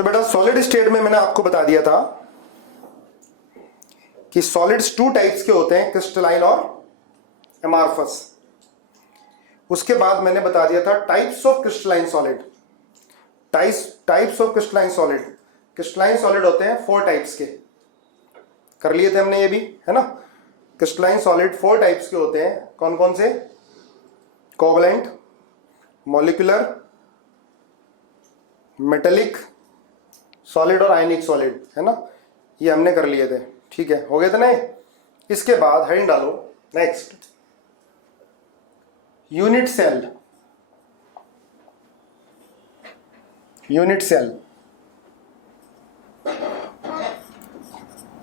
तो बेटा solid state में मैंने आपको बता दिया था कि सॉलिड्स टू टाइप्स के होते हैं, क्रिस्टलाइन और एमार्फस। उसके बाद मैंने बता दिया था types of crystalline solid. Types of crystalline solid, crystalline solid होते हैं 4 टाइप्स के, कर लिए थे हमने ये भी, है ना। क्रिस्टलाइन सॉलिड 4 टाइप्स के होते हैं। कौन कौन से? कोवलेंट, मॉलिक्यूलर, मेटेलिक सॉलिड और आयनिक सॉलिड, है ना। ये हमने कर लिए थे, ठीक है, हो गए थे ना। इसके बाद हेडिंग डालो next, unit cell. Unit cell,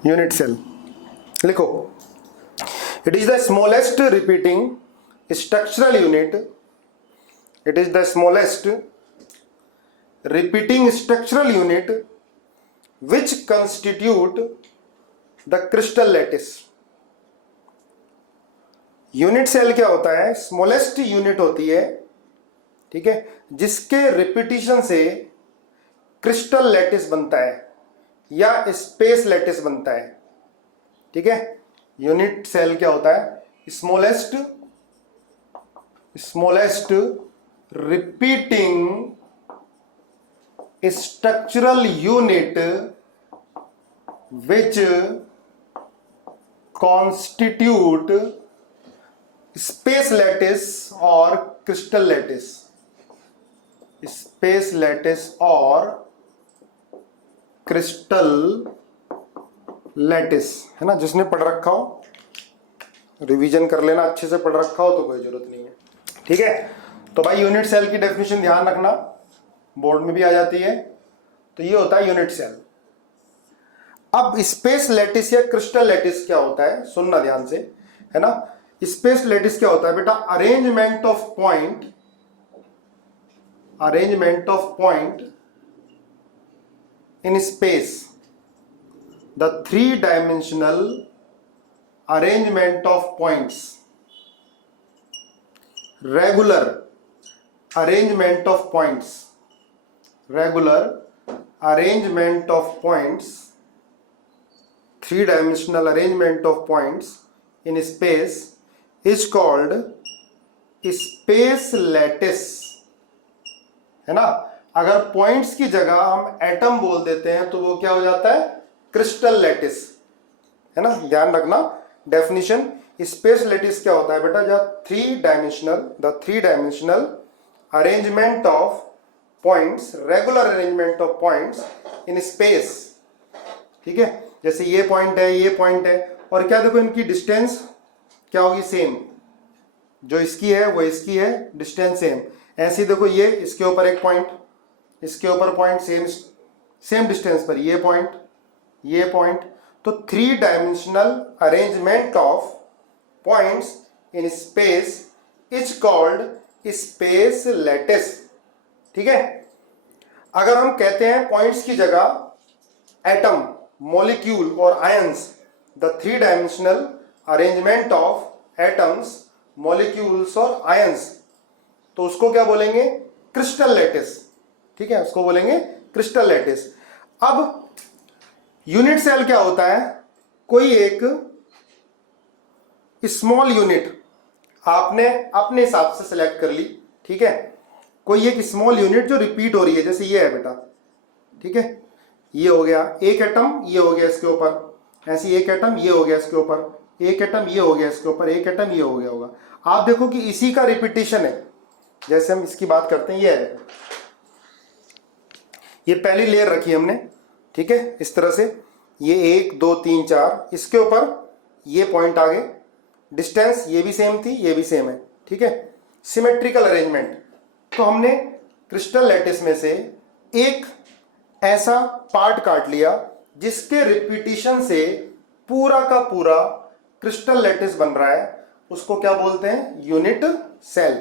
unit cell लिखो। It is the smallest repeating structural unit. It is the smallest repeating structural unit which constitute the crystal lattice। Unit cell क्या होता है? स्मॉलेस्ट यूनिट होती है, ठीक है, जिसके रिपीटिशन से क्रिस्टल लैटिस बनता है या स्पेस लैटिस बनता है, ठीक है। यूनिट सेल क्या होता है? Smallest repeating structural unit which constitute space lattice or crystal lattice। space lattice और crystal lattice, है ना। जिसने पढ़ रखा हो रिवीजन कर लेना, अच्छे से पढ़ रखा हो तो कोई जरूरत नहीं है, ठीक है। तो भाई यूनिट सेल की डेफिनेशन ध्यान रखना, बोर्ड में भी आ जाती है। तो ये होता है यूनिट सेल। अब स्पेस लैटिस या क्रिस्टल लैटिस क्या होता है, सुनना ध्यान से, है ना। स्पेस लैटिस क्या होता है बेटा? Arrangement of point in space, the 3 dimensional arrangement of points, regular arrangement of points, regular arrangement of points, 3-dimensional arrangement of points in space is called space lattice, है ना। अगर पॉइंट्स की जगह हम एटम बोल देते हैं तो वो क्या हो जाता है? क्रिस्टल लैटिस, है ना। ध्यान रखना डेफिनेशन। स्पेस लैटिस क्या होता है बेटा? जब 3 dimensional arrangement of points, regular arrangement of points in space, ठीक है। जैसे ये पॉइंट है, ये पॉइंट है, और क्या देखो इनकी डिस्टेंस क्या होगी? सेम। जो इसकी है वो इसकी है, डिस्टेंस सेम। ऐसे ही देखो ये इसके ऊपर एक पॉइंट, इसके ऊपर पॉइंट, सेम डिस्टेंस पर ये पॉइंट। तो 3 dimensional arrangement of points in space is called space lattice, ठीक है। अगर हम कहते हैं पॉइंट्स की जगह एटम, मॉलिक्यूल और ions, the 3 dimensional arrangement of atoms, molecules और आयंस, तो उसको क्या बोलेंगे? क्रिस्टल लैटिस, ठीक है, उसको बोलेंगे क्रिस्टल लैटिस। अब यूनिट सेल क्या होता है? कोई एक स्मॉल यूनिट आपने अपने हिसाब से सिलेक्ट कर ली, ठीक है। कोई एक स्मॉल यूनिट जो रिपीट हो रही है, जैसे ये है बेटा, ठीक है, ये हो गया एक एटम, ये हो गया इसके ऊपर, ऐसे एक एटम ये हो गया इसके ऊपर, एक एटम ये हो गया इसके ऊपर, एक एटम ये हो गया होगा। आप देखो कि इसी का रिपीटिशन है। जैसे हम इसकी बात करते हैं, ये है, ये पहली लेयर रखी हमने, ठीक है, इस तरह से, ये 1 2 3 4, इसके ऊपर ये पॉइंट आ गए, डिस्टेंस ये भी सेम थी, ये भी सेम है, ठीक है, सिमेट्रिकल अरेंजमेंट। तो हमने क्रिस्टल लैटिस में से एक ऐसा पार्ट काट लिया जिसके रिपीटिशन से पूरा का पूरा क्रिस्टल लैटिस बन रहा है, उसको क्या बोलते हैं? यूनिट सेल,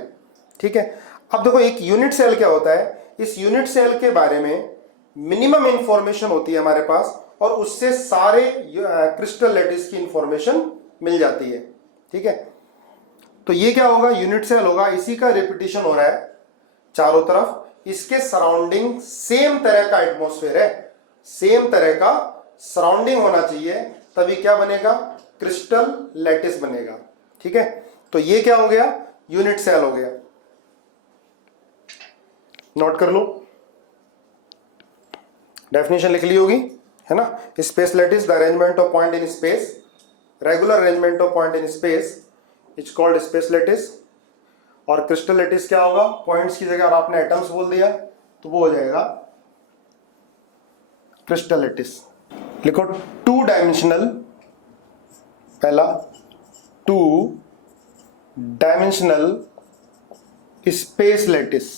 ठीक है। अब देखो एक यूनिट सेल क्या होता है? इस यूनिट सेल के बारे में मिनिमम इंफॉर्मेशन होती है हमारे पास, और उससे सारे क्रिस्टल लैटिस की इंफॉर्मेशन मिल जाती है, ठीक है। तो ये क्या होगा? यूनिट सेल होगा, इसी का रिपीटिशन हो रहा है चारों तरफ, इसके सराउंडिंग सेम तरह का एटमॉस्फेयर है, सेम तरह का सराउंडिंग होना चाहिए, तभी क्या बनेगा, क्रिस्टल लैटिस बनेगा। ठीक है, तो ये क्या हो गया, यूनिट सेल हो गया। नोट कर लो, डेफिनेशन लिख ली होगी, है ना। Space lattice the arrangement of point in space, regular arrangement of point in space is called space lattice. और क्रिस्टल लैटिस क्या होगा, पॉइंट्स की जगह अगर आपने एटम्स बोल दिया तो वो हो जाएगा क्रिस्टल लैटिस। लिखो टू डायमेंशनल, पहला टू डायमेंशनल स्पेस लैटिस।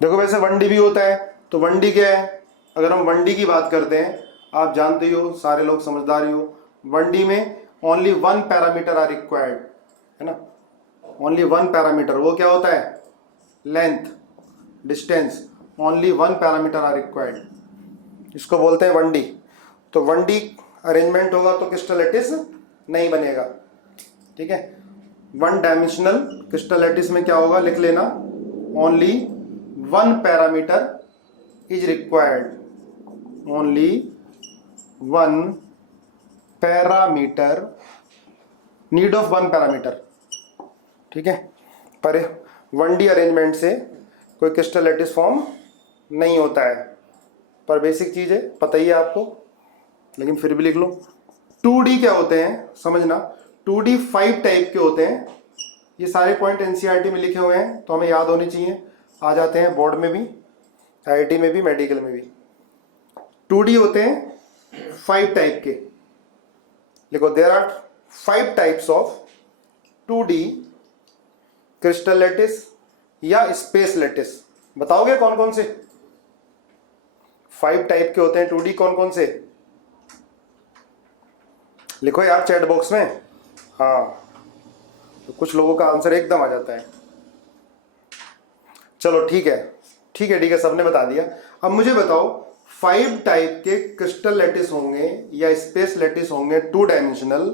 देखो वैसे 1D भी होता है, तो 1D क्या है, अगर हम 1D की बात करते हैं, आप जानते ही हो, सारे लोग समझदार ही हो, 1D में only one parameter are required, है ना, ओनली वन पैरामीटर। वो क्या होता है, length, distance, only one parameter are required, इसको बोलते हैं 1D। तो 1D अरेंजमेंट होगा तो क्रिस्टल लैटिस नहीं बनेगा। ठीक है, वन डायमेंशनल क्रिस्टल लैटिस में क्या होगा, लिख लेना, only one parameter is required, only one parameter, need of one parameter. ठीक है, पर 1D अरेंजमेंट से कोई क्रिस्टल लैटिस फॉर्म नहीं होता है, पर बेसिक चीज है, पता ही है आपको, लेकिन फिर भी लिख लो। 2D क्या होते हैं समझना, 2D 5 टाइप के होते हैं। ये सारे पॉइंट एनसीईआरटी में लिखे हुए हैं, तो हमें याद होने चाहिए, आ जाते हैं बोर्ड में भी, आईआईटी में भी, मेडिकल में भी। 2D होते हैं 5 टाइप के, लिखो, there are 5 types of 2D crystal lattice या स्पेस लैटिस। बताओगे कौन कौन से 5 टाइप के होते हैं 2D, कौन कौन से, लिखो यार चैट बॉक्स में। हाँ, तो कुछ लोगों का आंसर एकदम आ जाता है। चलो ठीक है, ठीक है, ठीक है, सबने बता दिया। अब मुझे बताओ 5 टाइप के क्रिस्टल लैटिस होंगे या स्पेस लैटिस होंगे 2 डायमेंशनल,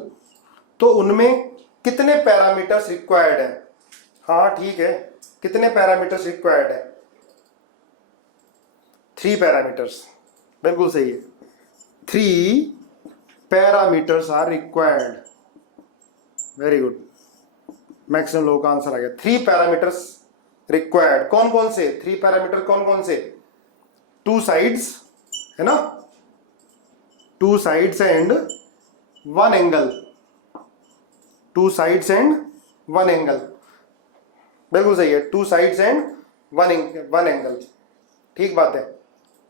तो उनमें कितने पैरामीटर्स रिक्वायर्ड है। हाँ ठीक है, कितने पैरामीटर्स रिक्वायर्ड है, 3 पैरामीटर्स, बिल्कुल सही है, 3 parameters are required. Very good, maximum लोगों का आंसर आ गया, 3 पैरामीटर्स रिक्वायर्ड। कौन कौन से 3 पैरामीटर, कौन कौन से, 2 साइड्स, है ना, 2 sides and 1 angle, 2 sides and 1 angle, बिल्कुल सही है, 2 साइड्स एंड 1 एंगल, ठीक बात है,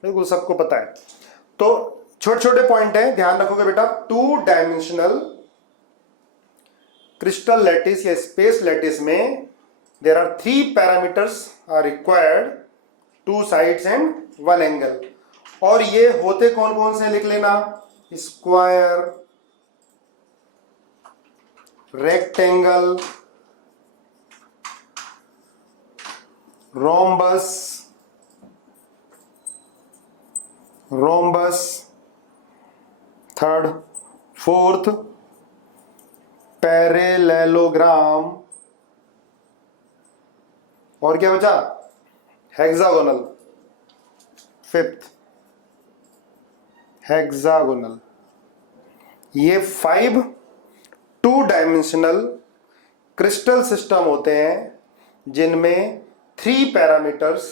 बिल्कुल सबको पता है। तो छोटे छोटे पॉइंट है, ध्यान रखोगे बेटा। 2 डायमेंशनल क्रिस्टल लैटिस या स्पेस लैटिस में there are 3 parameters are required, 2 sides and 1 angle. और ये होते कौन कौन से, लिख लेना, square, rectangle, rhombus, rhombus, third, fourth parallelogram, और क्या बचा, हेक्सागोनल, फिफ्थ हेक्सागोनल। ये 5 2 डायमेंशनल क्रिस्टल सिस्टम होते हैं जिनमें 3 पैरामीटर्स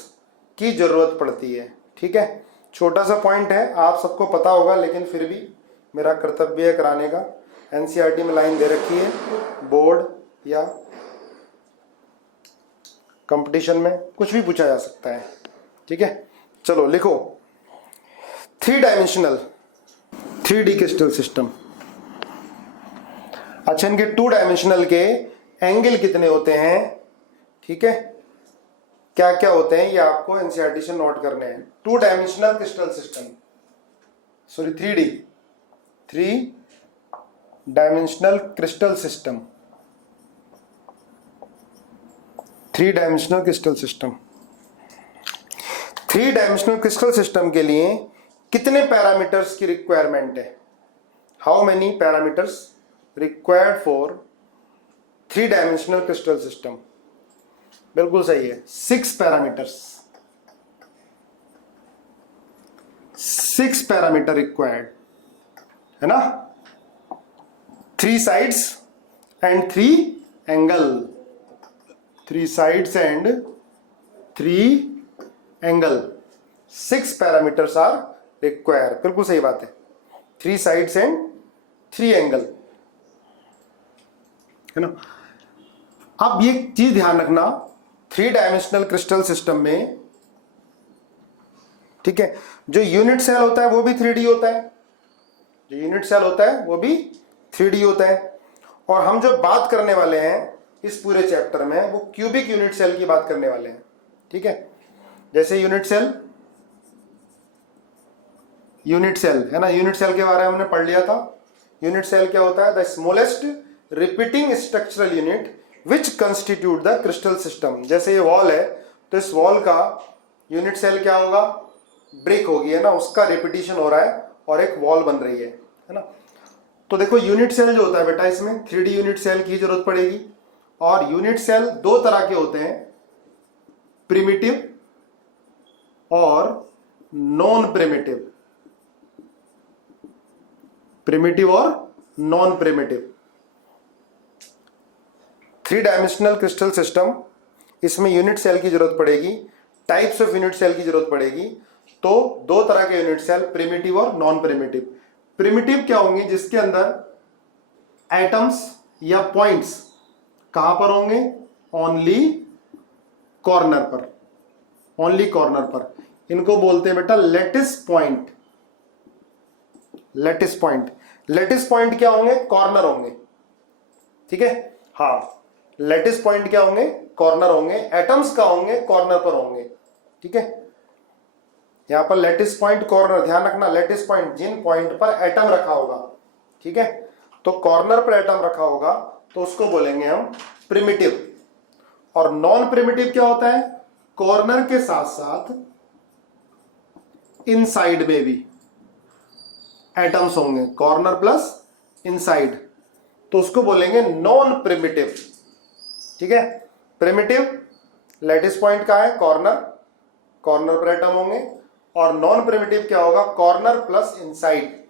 की जरूरत पड़ती है। ठीक है, छोटा सा पॉइंट है, आप सबको पता होगा, लेकिन फिर भी मेरा कर्तव्य है कराने का। एनसीईआरटी में लाइन दे रखी है, बोर्ड या कंपटीशन में कुछ भी पूछा जा सकता है। ठीक है, चलो लिखो, 3 डायमेंशनल 3D क्रिस्टल सिस्टम। अच्छा, इनके 2 डायमेंशनल के एंगल कितने होते हैं, ठीक है, क्या क्या होते हैं, ये आपको एनसीईआरटी से नोट करने हैं। 2 dimensional crystal system, sorry 3 dimensional crystal system, 3 dimensional crystal system. 3 dimensional crystal system के लिए कितने पैरामीटर्स की रिक्वायरमेंट है, how many parameters required for 3 dimensional crystal system. बिल्कुल सही है, 6 पैरामीटर्स, 6 पैरामीटर रिक्वायर्ड, है ना। 3 sides and 3 angle, 3 sides and 3 angle, 6 parameters are required, बिल्कुल सही बात है। 3 साइड्स एंड 3 एंगल, है ना। अब ये चीज ध्यान रखना, 3 डायमेंशनल क्रिस्टल सिस्टम में, ठीक है, जो यूनिट सेल होता है वो भी 3D होता है, जो यूनिट सेल होता है वो भी 3D होता है। और हम जो बात करने वाले हैं इस पूरे चैप्टर में वो क्यूबिक यूनिट सेल की बात करने वाले हैं, ठीक है। जैसे यूनिट सेल, यूनिट सेल है ना, यूनिट सेल के बारे में हमने पढ़ लिया था। यूनिट सेल क्या होता है? The smallest repeating structural unit which constitute the crystal system. जैसे ये वॉल है तो इस वॉल का यूनिट सेल क्या होगा? ब्रिक होगी, है ना, उसका रिपीटिशन हो रहा है और एक वॉल बन रही है ना। तो देखो यूनिट सेल जो होता है बेटा, इसमें 3D यूनिट सेल की जरूरत पड़ेगी। और यूनिट सेल 2 तरह के होते हैं, प्रिमिटिव और नॉन प्रिमिटिव, प्रिमिटिव और non primitive. 3 dimensional crystal system, इसमें यूनिट सेल की जरूरत पड़ेगी, टाइप्स ऑफ यूनिट सेल की जरूरत पड़ेगी। तो 2 तरह के यूनिट सेल, प्रिमिटिव और नॉन प्रिमिटिव। प्रिमिटिव क्या होंगे? जिसके अंदर एटम्स या पॉइंट्स कहां पर होंगे? ओनली कॉर्नर पर, ओनली कॉर्नर पर। इनको बोलते हैं बेटा lattice point, lattice point. Lattice point क्या होंगे? कॉर्नर होंगे, ठीक है। हाँ, लेटिस पॉइंट क्या होंगे? कॉर्नर होंगे। एटम्स का होंगे? कॉर्नर पर होंगे, ठीक है। यहां पर लेटिस पॉइंट, कॉर्नर, ध्यान रखना, लेटिस पॉइंट जिन पॉइंट पर एटम रखा होगा, ठीक है। तो कॉर्नर पर एटम रखा होगा तो उसको बोलेंगे हम प्रिमिटिव। और नॉन प्रिमिटिव क्या होता है? कॉर्नर के साथ साथ इनसाइड में भी एटम्स होंगे, कॉर्नर प्लस इनसाइड, तो उसको बोलेंगे नॉन प्रिमिटिव, ठीक है। प्रिमिटिव लेटिस पॉइंट का है कॉर्नर, कॉर्नर पर एटम होंगे। और नॉन प्रिमिटिव क्या होगा? कॉर्नर प्लस इनसाइड,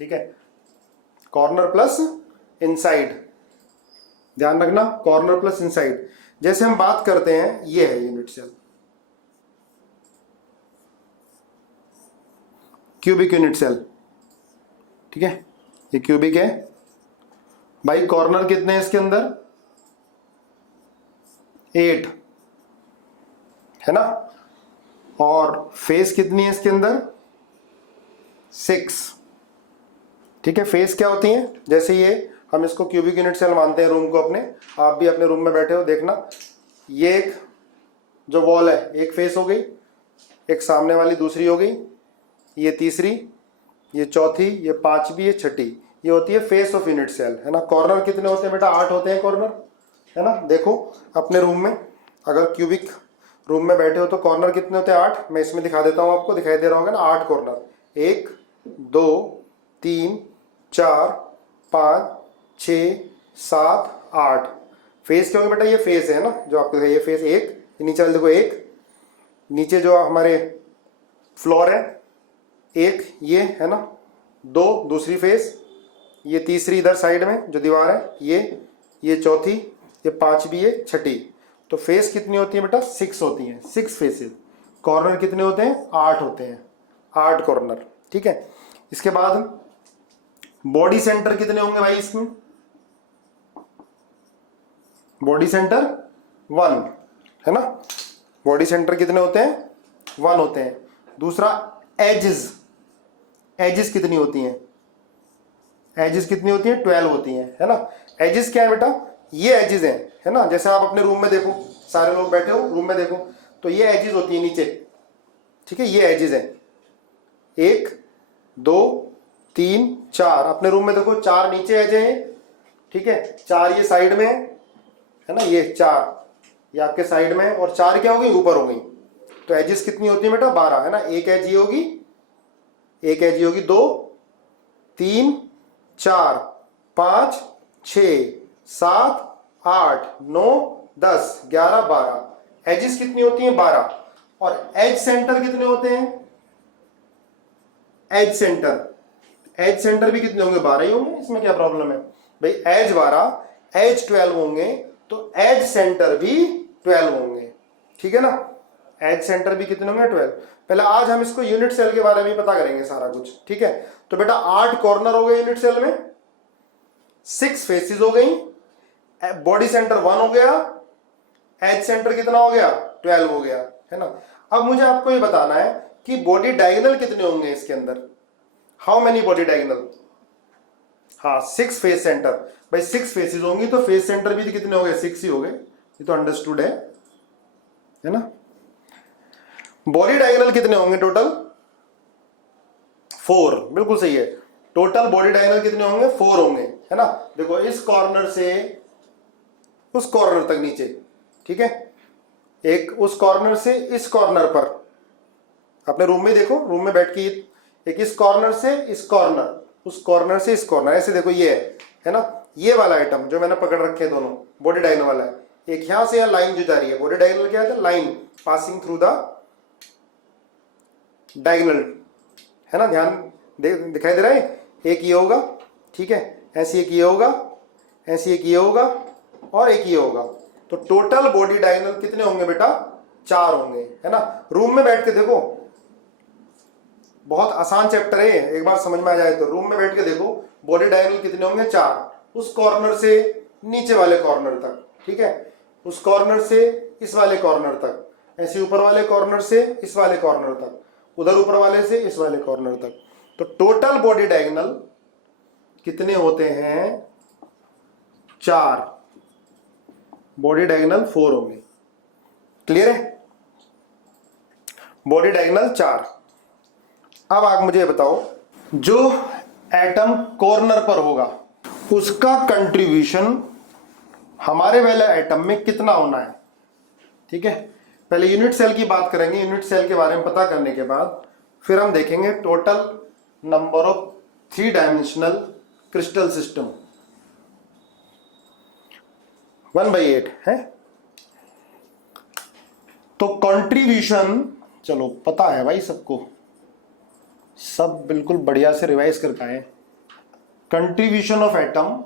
ठीक है, कॉर्नर प्लस इनसाइड, ध्यान रखना, कॉर्नर प्लस इनसाइड। जैसे हम बात करते हैं, ये है unit cell, cubic unit cell, ठीक है, ये क्यूबिक है भाई। कॉर्नर कितने हैं इसके अंदर? 8, है ना। और फेस कितनी है इसके अंदर? 6, ठीक है। फेस क्या होती है? जैसे ये हम इसको क्यूबिक यूनिट सेल मानते हैं रूम को अपने, आप भी अपने रूम में बैठे हो, देखना, ये एक जो वॉल है एक फेस हो गई, एक सामने वाली दूसरी हो गई, ये तीसरी, ये चौथी, ये पांचवी, ये छठी, ये होती है फेस ऑफ यूनिट सेल, है ना। कॉर्नर कितने होते हैं बेटा? 8 होते हैं कॉर्नर, है ना। देखो अपने रूम में, अगर क्यूबिक रूम में बैठे हो तो कॉर्नर कितने होते हैं? 8। मैं इसमें दिखा देता हूँ आपको, दिखाई दे रहा होगा ना, 8 कॉर्नर, 1 2 3 4 5 6 7 8। फेस क्या होंगे बेटा? ये फेस है ना जो आपको, ये फेस, एक नीचे वाले देखो, एक नीचे जो हमारे फ्लोर है, एक ये है ना, 2 दूसरी फेस, ये तीसरी इधर साइड में जो दीवार है, ये चौथी, ये पांचवी, ये छठी। तो फेस कितनी होती है बेटा? 6 होती हैं, 6 फेसेस। कॉर्नर कितने होते हैं? 8 होते हैं, 8 कॉर्नर, ठीक है। इसके बाद बॉडी सेंटर कितने होंगे भाई इसमें? बॉडी सेंटर 1, है ना। बॉडी सेंटर कितने होते हैं? 1 होते हैं। दूसरा एजेस, एजेस कितनी होती हैं? एजेस कितनी होती हैं? 12 होती हैं, है ना। एजेस क्या है बेटा? ये एजेस हैं, है ना। जैसे आप अपने रूम में देखो, सारे लोग बैठे हो रूम में देखो, तो ये एजेस होती है नीचे, ठीक है, ये एजेस हैं, 1 2 3 4। अपने रूम में देखो 4 नीचे एजेस हैं, ठीक है, 4 ये साइड में है ना, ये 4 ये आपके साइड में, और 4 क्या हो गई? ऊपर हो गई। तो एजेस कितनी होती है बेटा? 12, है ना। एक एज ये होगी, एक एज ये होगी, 2 3 4 5 6 7 8 9 10, 11, 12। एजिस कितनी होती हैं? 12। और एज सेंटर कितने होते हैं? एज सेंटर भी कितने होंगे? 12 ही होंगे। इसमें क्या प्रॉब्लम है भाई? एज 12, एज 12 होंगे तो एज सेंटर भी 12 होंगे। ठीक है ना? एज सेंटर भी कितने होंगे? 12। पहले आज हम इसको यूनिट सेल के बारे में पता करेंगे सारा कुछ। ठीक है, तो बेटा 8 कॉर्नर हो गए यूनिट सेल में, 6 फेसेस हो गई, बॉडी सेंटर 1 हो गया, एज सेंटर कितना हो गया? 12 हो गया, है ना? अब मुझे आपको ये बताना है कि बॉडी डायगोनल कितने होंगे इसके अंदर। How many body diagonal? हाँ, 6 फेस सेंटर। भाई 6 फेसेस होंगी तो फेस सेंटर भी कितने हो गए? 6 ही हो गए। ये तो अंडरस्टूड है ना? बॉडी डायगोनल कितने होंगे टोटल? 4। बिल्कुल सही है। टोटल बॉडी डायगोनल कितने होंगे? 4 होंगे, है ना? देखो इस कॉर्नर से उस कॉर्नर तक नीचे, ठीक है, एक उस कॉर्नर से इस कॉर्नर पर। अपने रूम में देखो, रूम में बैठ के एक इस कॉर्नर से इस कॉर्नर, उस कॉर्नर से इस कॉर्नर, ऐसे देखो ये है ना? ये वाला आइटम जो मैंने पकड़ रखे हैं दोनों बॉडी डायगोनल वाला है। एक यहां से यहां लाइन जो जा रही है, बॉडी डायगोनल क्या है? Line passing through the diagonal, है ना? ध्यान दिखाई दे रहा है? एक ये होगा, ठीक है, ऐसे एक ये होगा, ऐसे एक ये होगा और एक ये होगा। तो टोटल बॉडी डायगोनल कितने होंगे बेटा? 4 होंगे, है ना? रूम में बैठ के देखो, बहुत आसान चैप्टर है, एक बार समझ में आ जाए तो। रूम में बैठ के देखो बॉडी डायगोनल कितने होंगे? 4। उस कॉर्नर से नीचे वाले कॉर्नर तक, ठीक है, उस कॉर्नर से इस वाले कॉर्नर तक, ऐसे ऊपर वाले कॉर्नर से इस वाले कॉर्नर तक, उधर ऊपर वाले से इस वाले कॉर्नर तक। तो टोटल बॉडी डायगोनल कितने होते हैं? 4। बॉडी डायगोनल 4 होंगे। क्लियर है? Body diagonal 4। अब आप मुझे बताओ, जो एटम कॉर्नर पर होगा उसका कंट्रीब्यूशन हमारे वाले एटम में कितना होना है? ठीक है, पहले यूनिट सेल की बात करेंगे। यूनिट सेल के बारे में पता करने के बाद फिर हम देखेंगे total number of 3 dimensional crystal system. 1/8 है। तो कंट्रीब्यूशन, चलो पता है भाई सबको, सब बिल्कुल बढ़िया से रिवाइज कर पाए। Contribution of atom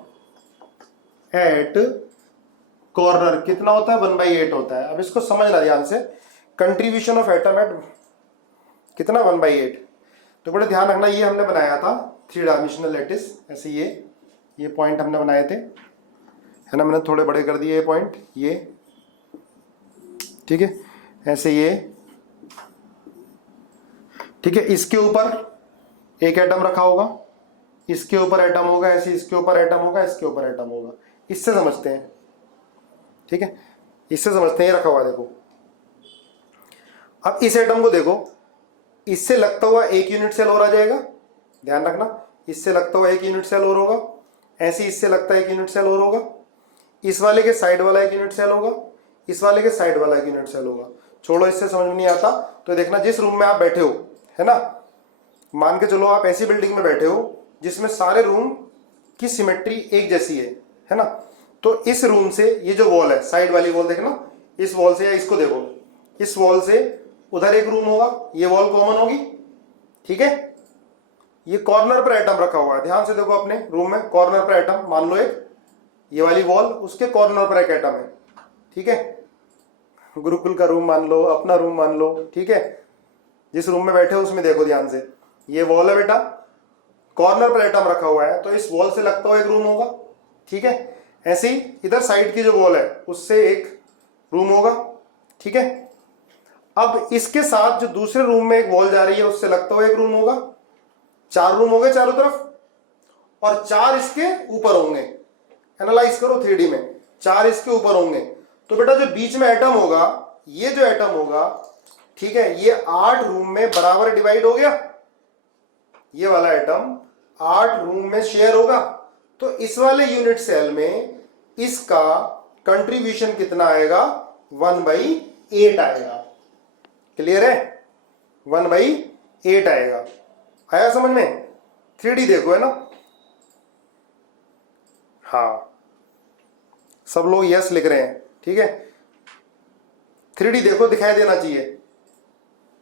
eight corner कितना होता है? 1/8 होता है। अब इसको समझना ध्यान से, कंट्रीब्यूशन ऑफ एटम एट कितना? 1/8। तो बड़े ध्यान रखना, ये हमने बनाया था 3 डायमेंशनल लैटिस, ऐसे ये पॉइंट हमने बनाए थे, है ना? मैंने थोड़े बड़े कर दिए ये पॉइंट, ये ठीक है, ऐसे ये, ठीक है। इसके ऊपर एक एटम रखा होगा, इसके ऊपर एटम होगा, ऐसे इसके ऊपर एटम होगा, इसके ऊपर एटम होगा। इससे समझते हैं, ठीक है, इससे समझते हैं। ये रखा हुआ देखो। अब इस एटम को देखो, इससे लगता हुआ एक यूनिट सेल और आ जाएगा, ध्यान रखना, इससे लगता हुआ एक यूनिट सेल और होगा, ऐसे इससे लगता है एक यूनिट सेल और होगा, इस वाले के साइड वाला एक यूनिट सेल होगा, इस वाले के साइड वाला एक यूनिट सेल होगा। छोड़ो, इससे समझ में नहीं आता तो देखना, जिस रूम में आप बैठे हो, है ना, मान के चलो आप ऐसी बिल्डिंग में बैठे हो जिसमें सारे रूम की सिमेट्री एक जैसी है ना? तो इस रूम से ये जो वॉल है, साइड वाली वॉल देखना, इस वॉल से, या इसको देखो, इस वॉल से उधर एक रूम होगा, ये वॉल कॉमन होगी, ठीक है। ये कॉर्नर पर एटम रखा हुआ है, ध्यान से देखो अपने रूम में कॉर्नर पर एटम, मान लो एक ये वाली वॉल, उसके कॉर्नर पर एक एटम है, ठीक है। गुरुकुल का रूम मान लो, अपना रूम मान लो, ठीक है। जिस रूम में बैठे हो उसमें देखो ध्यान से, ये वॉल है बेटा, कॉर्नर पर एटम रखा हुआ है, तो इस वॉल से लगता हुआ एक रूम होगा, ठीक है। ऐसे ही इधर साइड की जो वॉल है उससे एक रूम होगा, ठीक है। अब इसके साथ जो दूसरे रूम में एक वॉल जा रही है उससे लगता हुआ एक रूम होगा। 4 रूम हो गए चारों तरफ, और 4 इसके ऊपर होंगे। एनालाइज करो 3D में, 4 इसके ऊपर होंगे। तो बेटा जो बीच में एटम होगा, ये जो एटम होगा, ठीक है, ये 8 रूम में बराबर डिवाइड हो गया। ये वाला एटम 8 रूम में शेयर होगा। तो इस वाले यूनिट सेल में इसका कंट्रीब्यूशन कितना आएगा? 1/8 आएगा। क्लियर है? 1/8 आएगा। आया समझ में? 3D देखो, है ना? हाँ, सब लोग यस लिख रहे हैं, ठीक है, 3D देखो दिखाई देना चाहिए।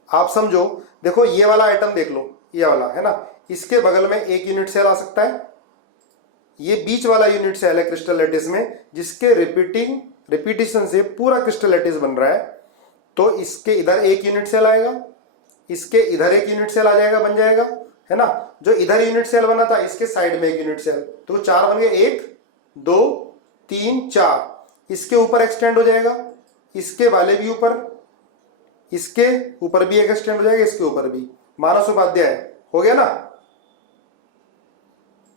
आप समझो, देखो ये वाला आइटम देख लो, ये वाला है ना, इसके बगल में एक यूनिट सेल आ सकता है, ये बीच वाला यूनिट सेल है क्रिस्टल लैटिस में, जिसके रिपीटिशन से पूरा क्रिस्टल लैटिस बन रहा है। तो इसके इधर एक यूनिट सेल आएगा, इसके इधर एक यूनिट सेल आ जाएगा, बन जाएगा, है ना। जो इधर यूनिट सेल बना था इसके साइड में एक यूनिट सेल, तो 4 बन गए, 1 2 3 4। इसके ऊपर एक्सटेंड हो जाएगा, इसके वाले भी ऊपर, इसके ऊपर भी एक एक्सटेंड हो जाएगा, इसके ऊपर भी। मानस उपाध्याय हो गया ना,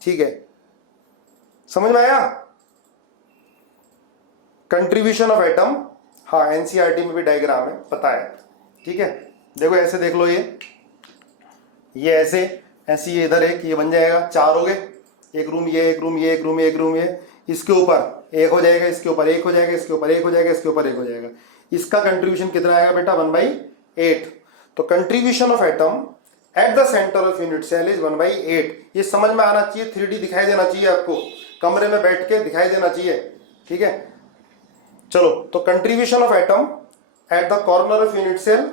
ठीक है, समझ में आया। कंट्रीब्यूशन ऑफ एटम, हाँ एनसीईआरटी में भी डायग्राम है, पता है, ठीक है। देखो ऐसे देख लो, ये ऐसे ऐसे, ये इधर एक, ये बन जाएगा, 4 हो गए, एक रूम ये, एक रूम ये, एक रूम ये, एक रूम ये, इसके ऊपर एक हो जाएगा, इसके ऊपर एक हो जाएगा, इसके ऊपर एक हो जाएगा, इसके ऊपर एक हो जाएगा। इसका कंट्रीब्यूशन कितना आएगा बेटा, 1/8। तो contribution of atom at the centre of unit cell is 1/8। ये समझ में आना चाहिए, 3D दिखाई देना चाहिए आपको, कमरे में बैठ के दिखाई देना चाहिए, ठीक है। चलो, तो contribution of atom at the corner of unit cell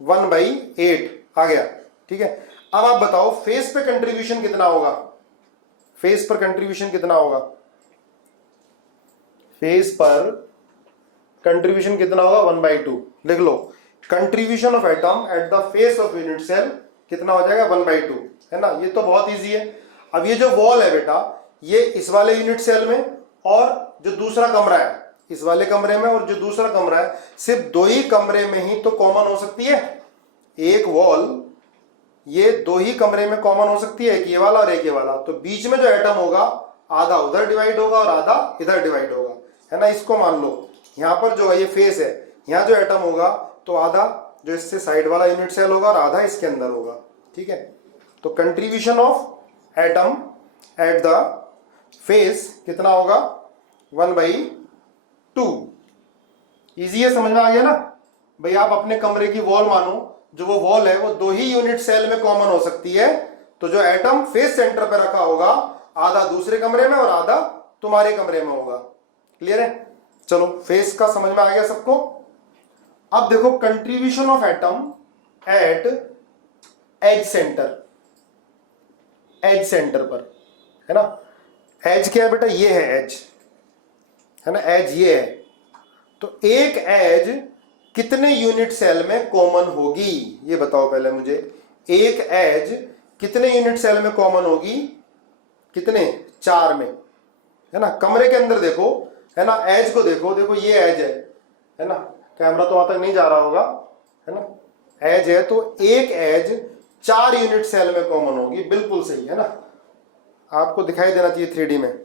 1/8 आ गया, ठीक है। अब आप बताओ फेस पे कंट्रीब्यूशन कितना होगा, फेस पर कंट्रीब्यूशन कितना होगा, फेस पर कंट्रीब्यूशन कितना होगा, 1/2। लिख लो, contribution of atom at the face of unit cell कितना हो जाएगा, 1/2, है ना। ये तो बहुत इजी है। अब ये जो वॉल है बेटा, ये इस वाले यूनिट सेल में, और जो दूसरा कमरा है इस वाले कमरे में, और जो दूसरा कमरा है, सिर्फ 2 ही कमरे में ही तो कॉमन हो सकती है। एक वॉल ये 2 ही कमरे में कॉमन हो सकती है, एक ये वाला और एक ये वाला। तो बीच में जो एटम होगा, आधा उधर डिवाइड होगा और आधा इधर डिवाइड होगा, है ना। इसको मान लो, यहाँ पर जो है ये फेस है, यहाँ जो एटम होगा तो आधा जो इससे साइड वाला यूनिट सेल होगा और आधा इसके अंदर होगा, ठीक है। तो contribution of atom at the face कितना होगा, 1/2। इजी है, समझ में आ गया ना भाई। आप अपने कमरे की वॉल मानो, जो वो वॉल है वो 2 ही यूनिट सेल में कॉमन हो सकती है। तो जो एटम फेस सेंटर पे रखा होगा, आधा दूसरे कमरे में और आधा तुम्हारे कमरे में होगा। क्लियर है। चलो, फेस का समझ में आ गया सबको। अब देखो contribution of atom at edge centre, edge centre पर, है ना। एज क्या है बेटा, ये है एज, है ना, एज ये है। तो एक एज कितने यूनिट सेल में कॉमन होगी, ये बताओ पहले मुझे। एक एज कितने यूनिट सेल में कॉमन होगी, कितने, 4 में, है ना। कमरे के अंदर देखो, है ना, एज को देखो, देखो ये एज है ना, कैमरा तो वहां तक नहीं जा रहा होगा, है ना। एज है तो एक एज 4 यूनिट सेल में कॉमन होगी, बिल्कुल सही है ना। आपको दिखाई देना चाहिए 3D में,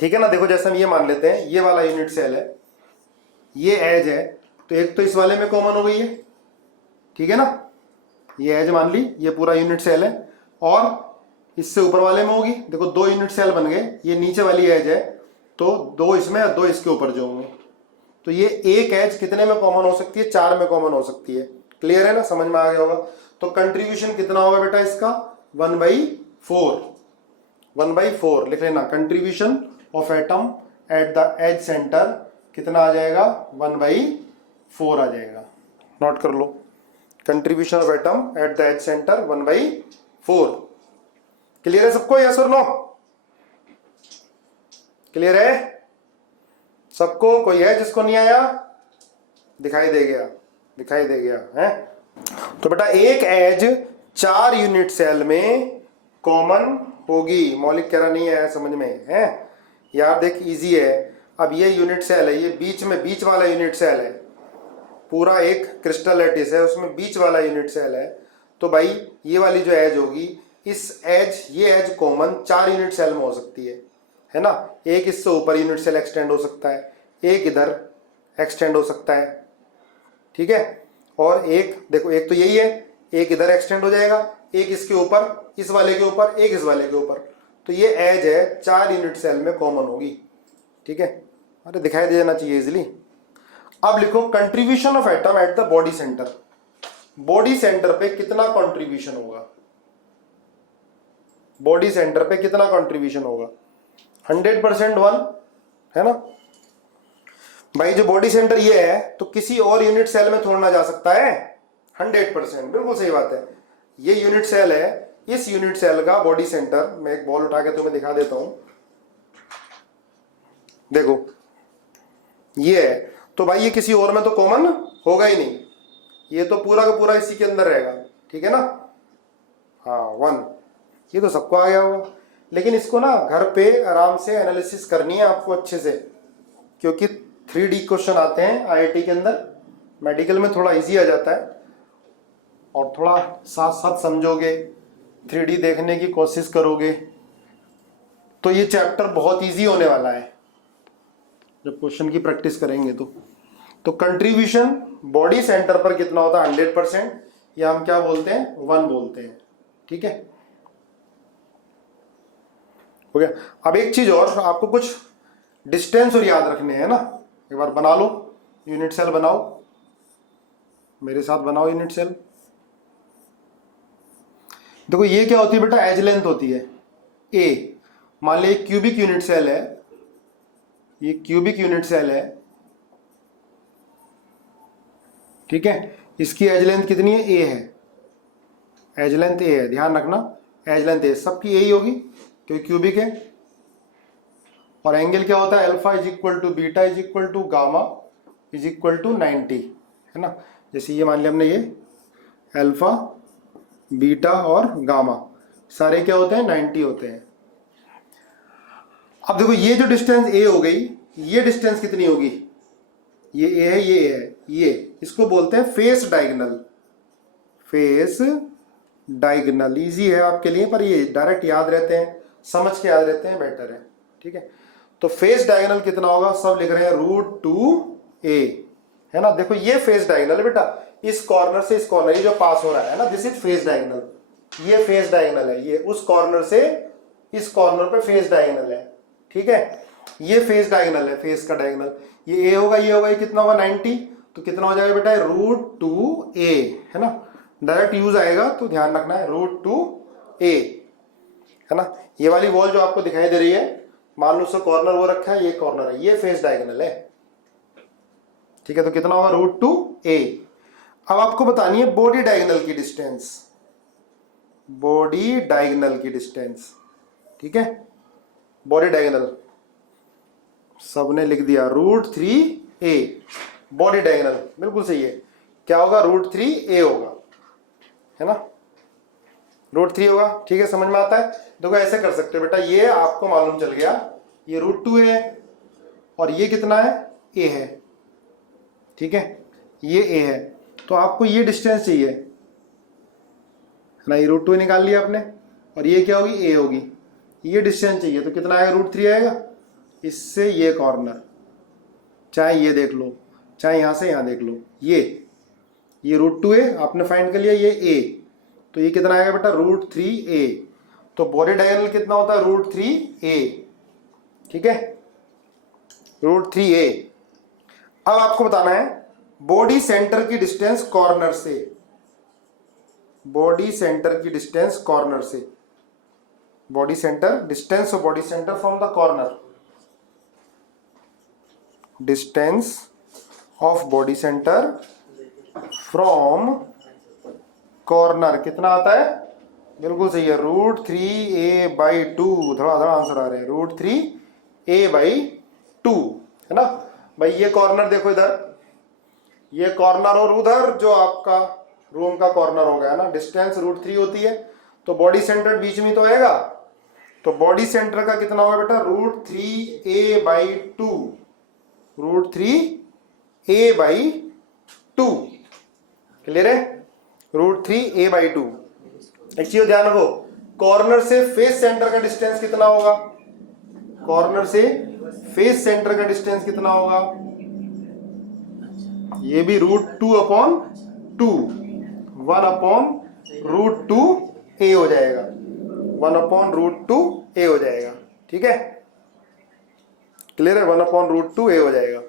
ठीक है ना। देखो जैसे हम ये मान लेते हैं, ये वाला यूनिट सेल है, ये एज है, तो एक तो इस वाले में कॉमन हो गई है, ठीक है ना। ये एज मान ली, ये पूरा यूनिट सेल है, और इससे ऊपर वाले में होगी। देखो 2 यूनिट सेल बन गए, ये नीचे वाली एज है, तो 2 इसमें और 2 इसके ऊपर जो होंगे। तो ये एक एज कितने में कॉमन हो सकती है, 4 में कॉमन हो सकती है। क्लियर है ना, समझ में आ गया होगा। तो कंट्रीब्यूशन कितना होगा बेटा इसका, 1/4, 1/4 लिख लेना। Contribution of atom at the edge centre कितना आ जाएगा, 1/4 आ जाएगा। नोट कर लो, contribution of atom at the edge centre 1/4। Clear है सबको, यस और नो? क्लियर है सबको? कोई है जिसको नहीं आया? दिखाई दे गया, दिखाई दे गया है। तो बेटा एक एज 4 यूनिट सेल में कॉमन होगी। मौलिक कह रहा नहीं आया समझ में है यार, देख इजी है। अब ये यूनिट सेल है, ये बीच में, बीच वाला यूनिट सेल है, पूरा एक क्रिस्टल लैटिस है, उसमें बीच वाला यूनिट सेल है। तो भाई ये वाली जो एज होगी, इस एज, ये एज कॉमन 4 यूनिट सेल में हो सकती है ना। एक इससे ऊपर यूनिट सेल एक्सटेंड हो सकता है, एक इधर एक्सटेंड हो सकता है, ठीक है। और एक देखो, एक तो यही है, एक इधर एक्सटेंड हो जाएगा, एक इसके ऊपर, इस वाले के ऊपर, एक इस वाले के ऊपर। तो ये एज है 4 यूनिट सेल में कॉमन होगी, ठीक है। अरे दिखाई दे जाना चाहिए इजिली। अब लिखो contribution of atom at the body centre. Body centre पे कितना कंट्रीब्यूशन होगा, बॉडी सेंटर पे कितना कंट्रीब्यूशन होगा, 100% 1 है ना। भाई जो बॉडी सेंटर ये है तो किसी और यूनिट सेल में छोड़ना जा सकता है? 100%, बिल्कुल सही बात है। ये यूनिट सेल है, इस यूनिट सेल का बॉडी सेंटर, मैं एक बॉल उठा के तुम्हें दिखा देता हूं, देखो ये है। तो भाई ये किसी और में तो कॉमन होगा ही नहीं, ये तो पूरा का पूरा इसी के अंदर रहेगा, ठीक है ना। हाँ 1, ये तो सबको आ गया होगा। लेकिन इसको ना घर पे आराम से एनालिसिस करनी है आपको अच्छे से, क्योंकि 3D क्वेश्चन आते हैं IIT के अंदर। मेडिकल में थोड़ा इजी आ जाता है, और थोड़ा साथ साथ समझोगे, 3D देखने की कोशिश करोगे तो ये चैप्टर बहुत इजी होने वाला है जब क्वेश्चन की प्रैक्टिस करेंगे तो कंट्रीब्यूशन बॉडी सेंटर पर कितना होता है? 100%, या हम क्या बोलते हैं? 1 बोलते हैं, ठीक है। हो गया। अब एक चीज और, आपको कुछ डिस्टेंस और याद रखने हैं ना, एक बार बना लो, यूनिट सेल बनाओ, मेरे साथ बनाओ यूनिट सेल। देखो ये क्या होती है बेटा? एज लेंथ होती है ए। मान ली क्यूबिक यूनिट सेल है, ये क्यूबिक यूनिट सेल है, ठीक है। इसकी एज लेंथ कितनी है? ए है, एज लेंथ ए है, ध्यान रखना, एज लेंथ ए, सबकी ए ही होगी क्योंकि क्यूबिक है। और एंगल क्या होता है? Alpha is equal to beta is equal to gamma is equal to 90, है ना। जैसे ये मान लिया हमने, ये अल्फा बीटा और गामा सारे क्या होते हैं? 90 होते हैं। अब देखो ये जो डिस्टेंस ए हो गई, ये डिस्टेंस कितनी होगी? ये ए है, ये ए है, ये इसको बोलते हैं face diagonal. Face diagonal easy है आपके लिए, पर ये डायरेक्ट याद रहते हैं, समझ के याद रहते हैं, बेटर है, ठीक है। तो फेस डायगोनल कितना होगा? सब लिख रहे हैं √2a, है ना। देखो ये फेस डायगोनल है बेटा, इस कॉर्नर से इस कॉर्नर, ये जो पास हो रहा है ना, दिस इज फेस डायगोनल। ये फेस डायगोनल है, ये उस कॉर्नर से इस कॉर्नर पे फेस डायगोनल है, ठीक है। ये फेस डायगोनल है, फेस का डायगोनल, ये ए होगा, ये होगा, ये कितना होगा? 90। तो कितना हो जाएगा बेटा? √2a, है ना। डायरेक्ट यूज आएगा तो ध्यान रखना है, √2a, है ना। ये वाली वॉल जो आपको दिखाई दे रही है, मान लो उसका कॉर्नर वो रखा है, ये कॉर्नर है, ये फेस डायगोनल है, ठीक है। तो कितना होगा? √2a। अब आपको बतानी है बॉडी डायगोनल की डिस्टेंस, बॉडी डायगोनल की डिस्टेंस, ठीक है। बॉडी डायगोनल सबने लिख दिया, √3a, बॉडी डायगोनल बिल्कुल सही है। क्या होगा? √3a होगा, है ना, √3 होगा, ठीक है, समझ में आता है। देखो ऐसे कर सकते हो बेटा, ये आपको मालूम चल गया, ये √2 है और ये कितना है? a है, ठीक है, ये a है। तो आपको ये डिस्टेंस चाहिए, है ना, ये √2 निकाल लिया आपने, और ये क्या होगी? a होगी। ये डिस्टेंस चाहिए तो कितना आएगा? √3 आएगा। इससे ये कॉर्नर, चाहे ये देख लो, चाहे यहां से यहां देख लो, ये √2 है आपने फाइंड कर लिया, ये a, तो ये कितना आएगा बेटा? √3a। तो बॉडी डायगोनल कितना होता है? √3a, ठीक है, √3a। अब आपको बताना है बॉडी सेंटर की डिस्टेंस कॉर्नर से, बॉडी सेंटर की डिस्टेंस कॉर्नर से, body centre, distance of body centre from the corner, distance of body centre from corner कितना आता है? बिल्कुल सही है, √3a/2। थोड़ा आंसर आ रहे हैं, √3a/2, है ना भाई। ये कॉर्नर देखो इधर, ये कॉर्नर और उधर जो आपका रूम का कॉर्नर हो गया ना, डिस्टेंस √3 होती है, तो बॉडी सेंटर बीच में तो आएगा। तो बॉडी सेंटर का कितना होगा बेटा? √3a/2, √3a/2, क्लियर है, √3a/2। एक चीज ध्यान रखो, कॉर्नर से फेस सेंटर का डिस्टेंस कितना होगा? कॉर्नर से फेस सेंटर का डिस्टेंस कितना होगा? ये भी √2/2, 1/√2a हो जाएगा, 1/√2a हो जाएगा, ठीक है, क्लियर है, 1/√2a हो जाएगा।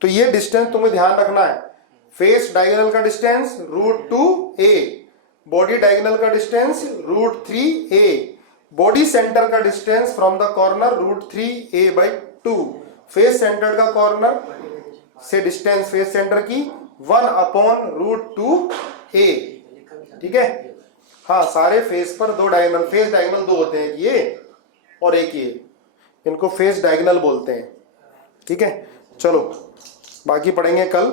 तो ये डिस्टेंस तुम्हें ध्यान रखना है, फेस डायगोनल का डिस्टेंस √2a, बॉडी डायगोनल का डिस्टेंस √3a, बॉडी सेंटर का distance from the corner √3a/2, face centre का कॉर्नर से डिस्टेंस फेस सेंटर की 1/√2a। ठीक है, हाँ सारे फेस पर दो डायगोनल, फेस डायगोनल दो होते हैं, ये और एक ये, इनको फेस डायगोनल बोलते हैं। ठीक है, चलो बाकी पढ़ेंगे कल।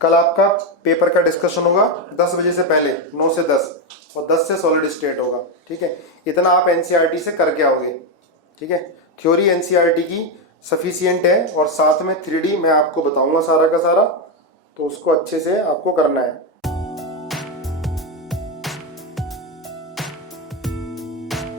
कल आपका पेपर का डिस्कशन होगा 10 बजे से पहले, 9 से 10, और 10 से सॉलिड स्टेट होगा। ठीक है, इतना आप एनसीईआरटी से करके आओगे। ठीक है, थ्योरी एनसीईआरटी की सफिशिएंट है, और साथ में 3D मैं आपको बताऊंगा सारा का सारा, तो उसको अच्छे से आपको करना है।